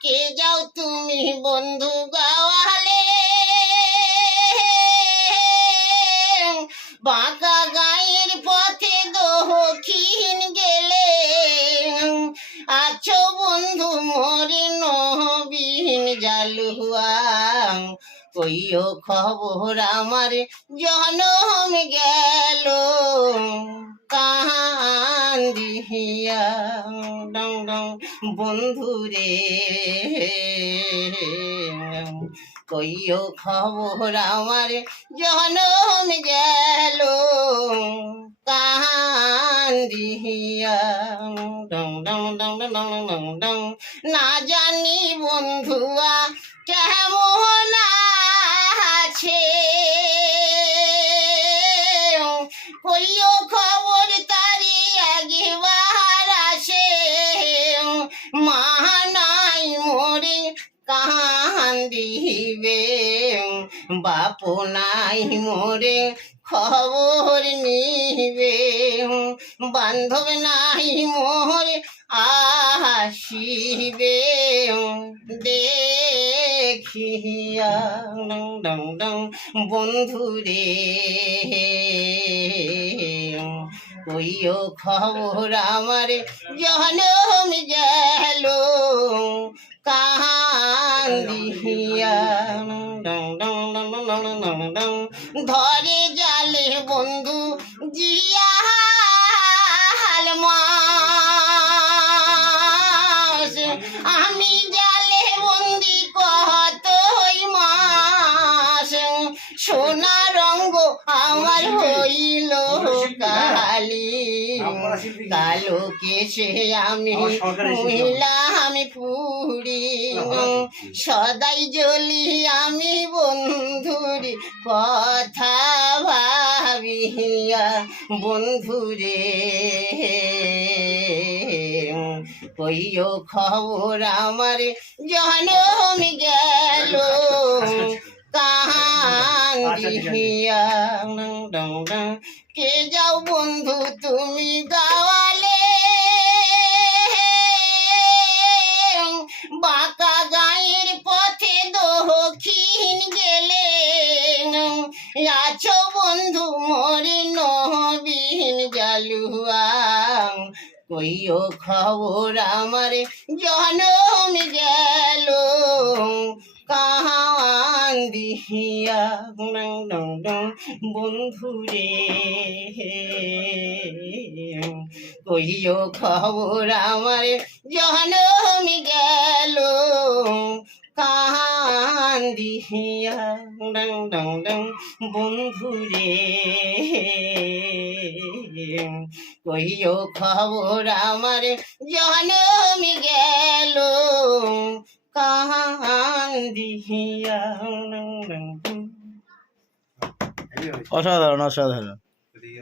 কে যাও তুমি বন্ধু গাওয়ালে? বাঁকা গায়ের পথে দক্ষিণ গেলে। আছো বন্ধু মোরে নহবিহীন জালুয়া। কইও খবর আমার, জনম গেল। কান্দিয়া ডং ডং, বন্ধু রে। কইও খবর আমার, জনম গেল। কান্দিয়া ডং ডং ডং ডং ডং ডং না জানি বন্ধুয়া কইও খবর তারি একবার আসে। মানাই মোরে কান্দিবে বাপ নাই মোরে খবর নিবে। বান্ধব নাই মোরে আসিবে। ডং ডং ডং, বন্ধু রে। কইও খবর আমার, জনম গেল। কান্দিয়া ডং ডং ডং, ধরে জালে বন্ধু, জিয়া কালো আমি মহিলা আমি পুরি। সদাই জ্বলি আমি বন্ধুরি কথা ভাবিয়া বন্ধুরে। কইও খবর আমার জনম গেল কান্দিয়া ডং ডং কে যাও বন্ধু তুমি গাওয়ালে বাঁকা গায়ের পথে দক্ষিণ গেলে। আছো বন্ধু মোরে নহবিহীন জালুয়া। কইও খবর আমার জনম গেল কান্দিয়া ডং ডং ডং বন্ধুরে কইও খবর আমার জনম গেল। কান্দিয়া ডং ডং ডং বন্ধুরে কইও খবর আমার জনম গেল। কান্দিয়া ডং ডং অসাধারণ অসাধারণ।